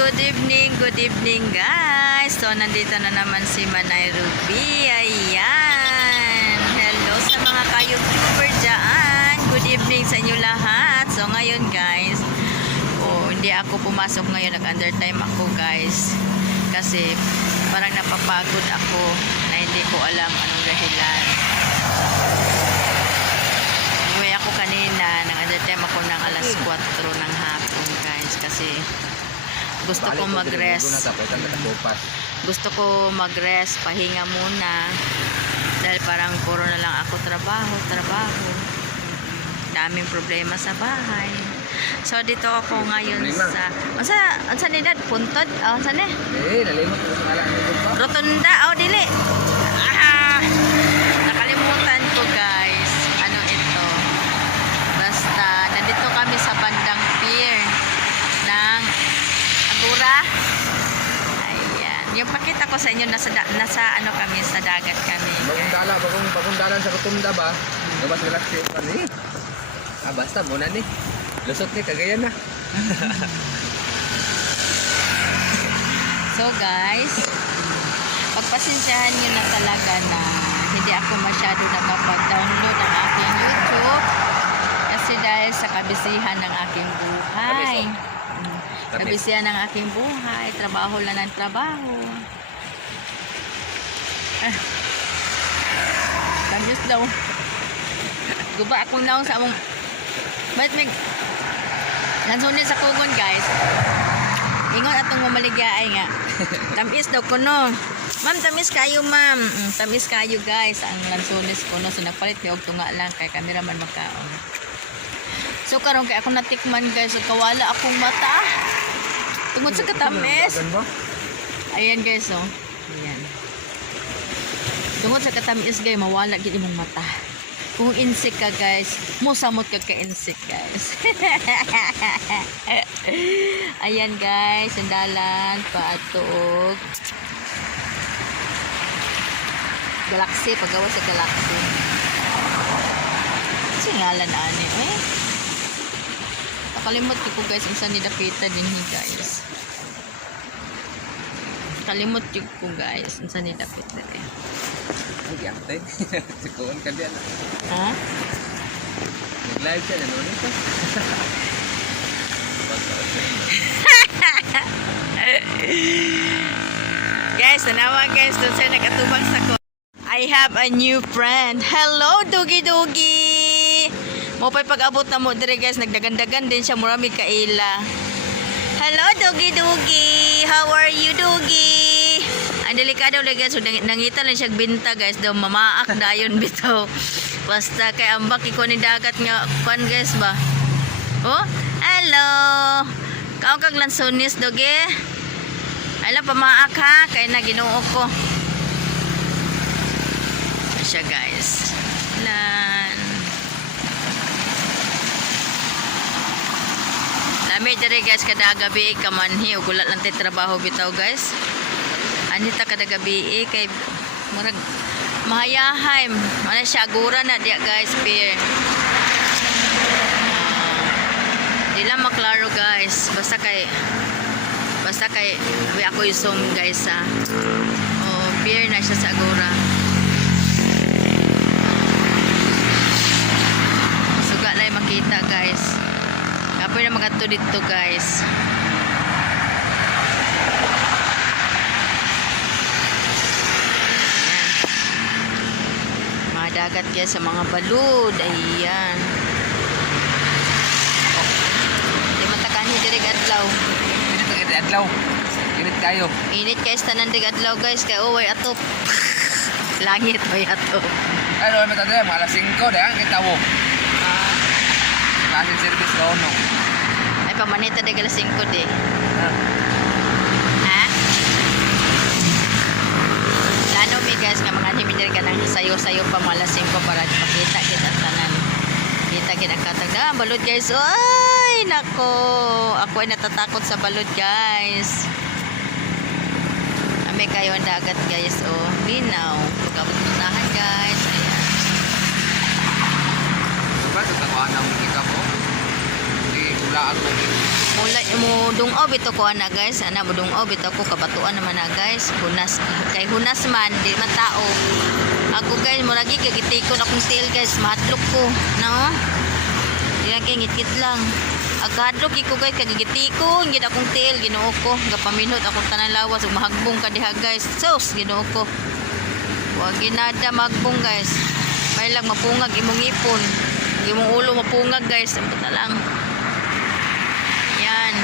good evening guys. So nandito na naman si Manay Ruby. Ayan. Hello sa mga ka-YouTuber dyan. Good evening sa inyo lahat. So ngayon guys, hindi ako pumasok ngayon. Nag-undertime ako guys. Kasi parang napapagod ako na hindi ko alam anong dahilan. Umuwi ako kanina. Nag-undertime ako ng alas 4 ng hapon guys. Kasi gusto ko mag-rest. Gusto ko mag-rest, pahinga muna. Dahil parang puro na lang ako trabaho. Daming problema sa bahay. So dito ako ngayon sa unsa ni dad puntod? Unsa ni? Nalimot ko sa ala. Rotunda dili. Nakalimutan ko guys. Ano ito? Basta nandito kami sa bandang pier ng Agura. Ayan. Yung pakita ko sa inyo nasa ano kami, sa dagat kami. Bagong dalan sa Rotunda ba? Gabas galaxy pa ni. Basta muna ni. Lusot ni Cagayan na. So guys, pagpasensyahan nyo na talaga na hindi ako masyado nakapag-download ng aking YouTube kasi dahil sa kabisihan ng aking buhay. Kabisihan ng aking buhay, trabaho lang ng trabaho. Tambis daw. Guba akong naong sa among ba't may lansunin sa kugon guys. Ingon atong mamaligyaay nga. Tamis daw kuno. Ma'am, tamis kayo ma'am. Tamis kayo guys. Ang lansunis kuno. So nagpalit niya og tunga lang kay cameraman magkaon. So karon kay ako natikman guys. Kawala akong mata. Tungod sa katamis. Ayan guys oh. Ayan. Tungod sa katamis guys, mawala gid imong mata. Kung insik ka guys, musamot ka ka-insik guys. Ayan guys, sandalan, paatuog. Galaxy, paggawa sa Galaxy. Singalan ani eh. Nakalimot ko guys, kung saan nidapitan din guys. Nakalimot ko guys, kung saan nidapitan eh. Ay, ate. Sikuan ka diyan. Ha? Nag-live siya, nanonood ito. Guys, tanawa guys, doon sa nakatubang sa ko. I have a new friend. Hello, Dugi Dugi! Mo pa'y pag-abot na mo dire guys, nagdagandagan din siya, marami kaila. Hello, Dugi Dugi! How are you, Dugi? Ang delikado lang guys, so, nangita lang siya binta guys, daw mamaak dayon bitaw. Basta kay ambak iko ni dagat nga kuan guys ba. Oh, hello. Kao kag lansonis doge. Ala pamaak ha kay na Ginoo ko. Siya guys. Lan. Lami dire guys kada gabi ka manhi ug wala lang tay trabaho bitaw guys. Anita kada gabi kay murag mahayahay mana siya agura na dia guys pier. Di lang maklaro guys basta kay we ako isong guys ha. Pier na siya sa agura. Suga lang makita guys. Kapoy na magato dito guys. Dagat guys sa mga balud. Ayan. Di matakani diri adlaw. Init adlaw. Init kayo. Init guys tanan diri adlaw guys kay way atop. Langit way atop. Ano may tadya mga alas 5 dahil kita wo. Kasi service daw no. Ay pamanita de alas 5 de. Guys, nga mga himidir ka ng sayo-sayo pa malasing ko para makita kita tanan. Kita kita katagda balod guys. Ay, nako. Ako ay natatakot sa balod guys. Ame kayo ang dagat guys. Oh, linaw. Pagkabuntunahan guys. Ayan. Ba sa tawa ng kita mo? Di hulaan mo. Mula mo mudungaw bito ko ana guys. Ana mudungaw bito ko kabatuan naman na guys. Hunas kay hunas man di man tao. Ako guys mo lagi kagitikon akong tail guys. Mahadlok ko, no? Di lang kay ngit lang. Agahadlok ko guys kagitikon gid akong tail Ginoo ko. Gapaminhot akong tanan lawas ug mahagbong ka diha guys. Sus Ginoo ko. Wa ginada magbong guys. May lang mapungag imong ipon. Imong ulo mapungag guys. Ambot na lang. Yan.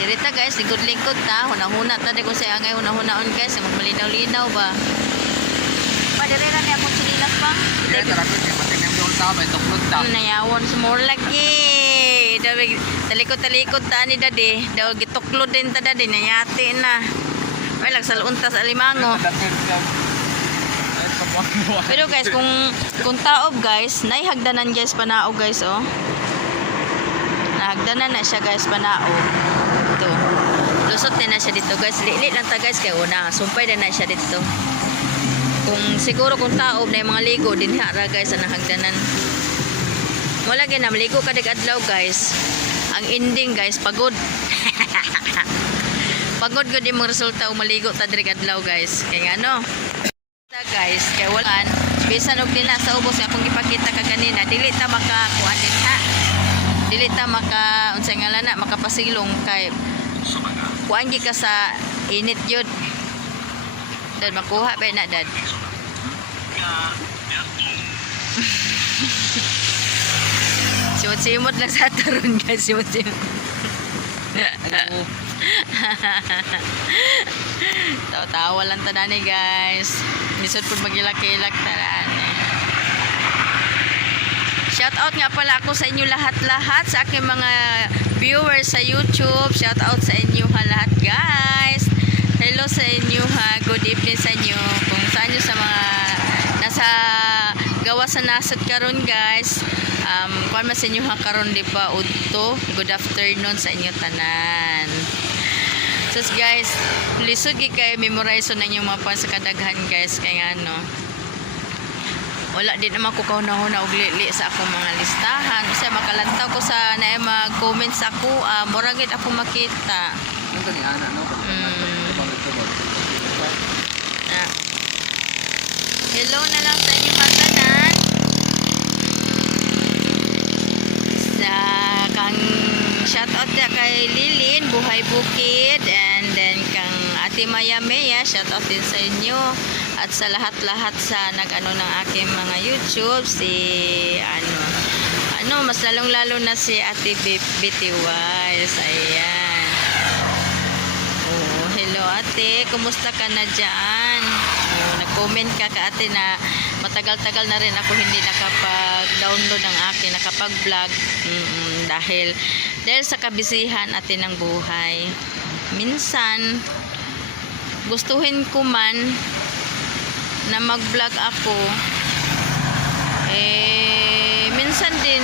Dirita guys, likod-likod ta. Hunahuna ta di ko sa angay hunahunaon guys. Magmalinaw-linaw ba? Pa dire na ni akong sinilas pa. Kaya tarapin kay pati niyang doon ta, may tuklod ta. Nayawon sa more lagi. Daw talikod-talikod ta ni dadi. Daw gituklod din ta dadi nayati na. May lang salun ta sa alimango. Pero guys, kung taob guys, naihagdanan guys panaog guys oh. Nahagdanan na siya guys panaog. Ito. Lusot din na siya dito guys. Lilit lang ta guys kay una. Sumpay din na siya dito. Kung siguro kung taob na yung mga ligo din hara guys ang nahagdanan. Wala gyud na maligo kadig adlaw guys. Ang ending guys pagod. Pagod gud imong resulta ug maligo ta diri adlaw guys. Kay ano? Guys, kay walan bisan og dina sa ubos nga akong gipakita ka kanina dili ta makakuan din ha. Dili ta maka unsay ngalan na makapasilong kay kuan gi ka sa init jud. Dad makuha ba na dad. Simot-simot lang sa taron guys, simot-simot. Tawa-tawa lang tanani guys. Lisod po magilak-ilak tanani. Shout out nga pala ako sa inyo lahat-lahat sa aking mga viewers sa YouTube. Shout out sa inyo lahat guys. Hello sa inyo ha. Good evening sa inyo. Kung saan nyo sa mga nasa gawa sa nasod karon guys. Kuan man sa inyo ha karon di ba udto. Good afternoon sa inyo tanan. So guys, lisod gi kay memorize na yung mga pan sa kadaghan guys kay ano. Wala din naman ko kahuna-huna og lili sa akong mga listahan. Kasi makalantaw ko sa na mag-comment sa ako, mura gid ako makita. Ano to ni ana no? Hello na lang sa inyo mga tanan. Sa kang shout out na kay Lilin, Buhay Bukid, and then kang Ate Maya Mea, shout out din sa inyo. At sa lahat-lahat sa nag-ano ng aking mga YouTube, si ano, mas lalong-lalo na si Ate Betty Wise. Ayan. Oh, hello ate, kumusta ka na dyan? Oh, nag-comment ka ate na matagal-tagal na rin ako hindi nakapag-download ng akin, nakapag-vlog dahil sa kabisihan ate ng buhay. Minsan gustuhin ko man na mag-vlog ako, minsan din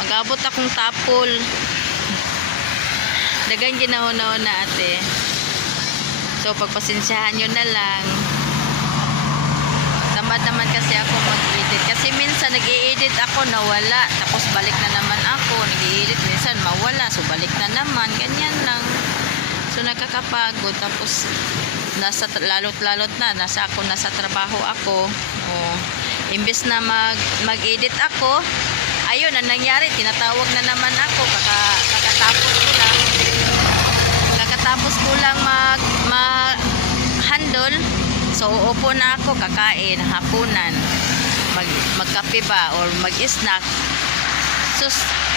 mag-abot akong tapol. Dagan ginahon-hon na ate. So pagpasensyahan nyo na lang. Tamad naman kasi ako mag-edit. Kasi minsan nag-i-edit ako, nawala. Tapos balik na naman ako. Nag-i-edit minsan mawala. So balik na naman. Ganyan lang. So nakakapagod. Tapos lalot-lalot na. Nasa trabaho ako. Oh. Imbes na mag-edit ako, ayun, ang nangyari, tinatawag na naman ako. Kakatapos ko lang mag-handle. So uupo na ako, kakain, hapunan, magkape ba or mag-snack. So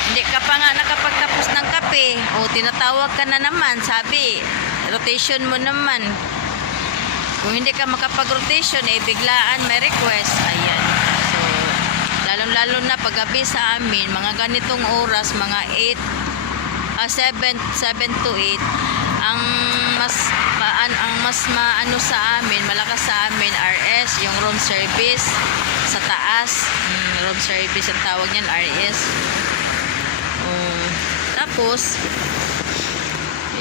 hindi ka pa nga nakapagtapos ng kape, o tinatawag ka na naman, sabi rotation mo naman. Kung hindi ka makapag-rotation, biglaan may request. Ayan. So lalong-lalo na paggabi sa amin, mga ganitong oras, mga 7 to 8, ang mas maano sa amin, malakas sa amin, RS, yung room service sa taas. Room service ang tawag niyan, RS. Tapos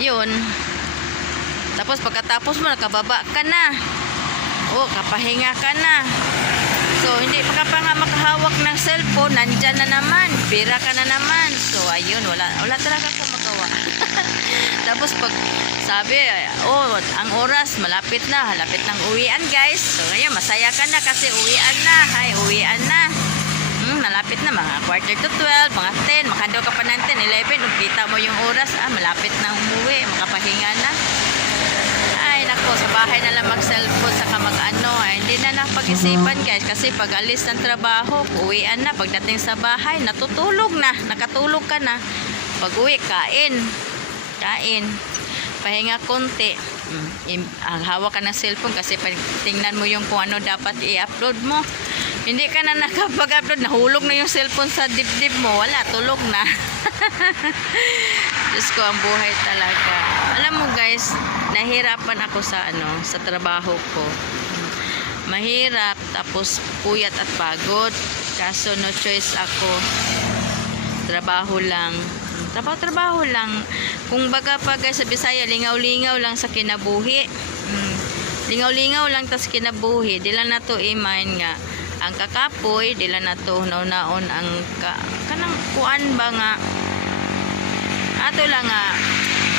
yun. Tapos pagkatapos mo, nakababa ka na. Kapahinga ka na. So, hindi pa ka pa nga makahawak ng cellphone, nandyan na naman. Pira ka na naman. So, ayun, wala talaga akong magawa. Tapos pag sabi, oh, ang oras, malapit na, halapit ng uwian guys. So ngayon, masaya ka na kasi uwian na. Hay, uwian na. Malapit na, mga quarter to 12, mga 10, makadaw ka pa ng 10, 11, kita mo yung oras, malapit na umuwi, makapahinga na. Ay, nako, sa bahay na lang mag-cellphone, saka mag-ano, hindi na napag-isipan guys, kasi pag alis ng trabaho, uwian na, pagdating sa bahay, natutulog na, nakatulog ka na. Pag uwi, kain, pahinga konti. Ang hawak ka ng cellphone kasi pag tingnan mo yung kung ano dapat i-upload mo, hindi ka na nakapag-upload, nahulog na yung cellphone sa dibdib mo, wala, tulog na. Diyos ko, ang buhay talaga. Alam mo guys, nahirapan ako sa sa trabaho ko. Mahirap, tapos puyat at pagod. Kaso no choice ako. Trabaho lang. Trabaho lang. Kung baga pa guys sa Bisaya, lingaw-lingaw lang sa kinabuhi. Lingaw-lingaw lang tas kinabuhi. Di lang na to imain nga. Ang kakapoy, di lang na to naon ang kanang kuan ba nga. Ato lang nga.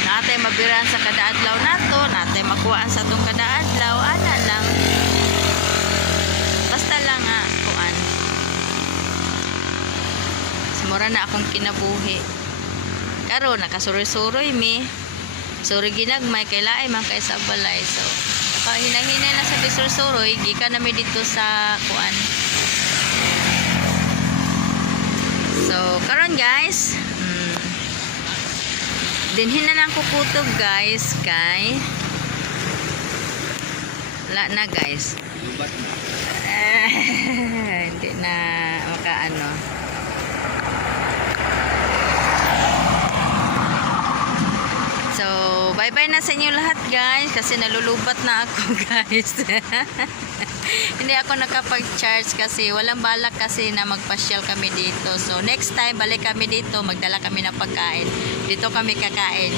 Natay mabiran sa kadaadlaw nato. Natay makuhaan sa tong kadaadlaw. Ana lang. Basta lang nga kuan. Mura na akong kinabuhi. Karon nakasuroy-suroy mi. Suri ginagmay kay laay man kay sa balay. So, hinahinay na sa bisur-suroy, gikan na mi dito sa kuan. So, karon guys, dinhin na lang kukutob guys kay wala na guys. Hindi na makaano. So, bye-bye na sa inyo lahat guys kasi nalulubat na ako guys. Hindi ako nakapag-charge kasi walang balak kasi na magpasyal kami dito. So, next time balik kami dito, magdala kami ng pagkain. Dito kami kakain.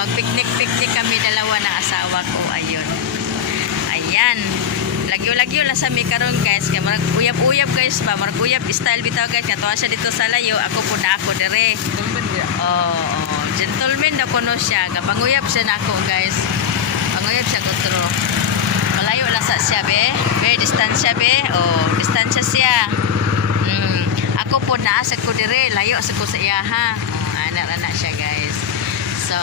Mag-picnic kami dalawa ng asawa ko. Ayun. Ayan. Lagyo-lagyo lang sa mi karon guys. Kaya marag uyab-uyab guys pa. Marag uyab style bitaw guys. Katuwa siya dito sa layo. Ako po na ako dire. Gentleman na kuno siya. Panguyab siya na ako guys. Panguyab siya kutro. Malayo lang sa siya be. Be, distansya be. Distansya siya. Ako po na sa ko dire. Layo sa ko sa iya ha. Anak-anak siya guys. So,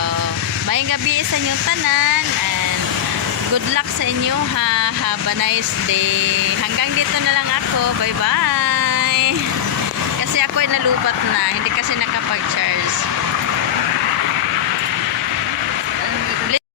may gabi sa inyong tanan. And good luck sa inyo ha. Have a nice day. Hanggang dito na lang ako. Bye-bye. Kasi ako ay nalubat na. Hindi kasi nakapag-charge.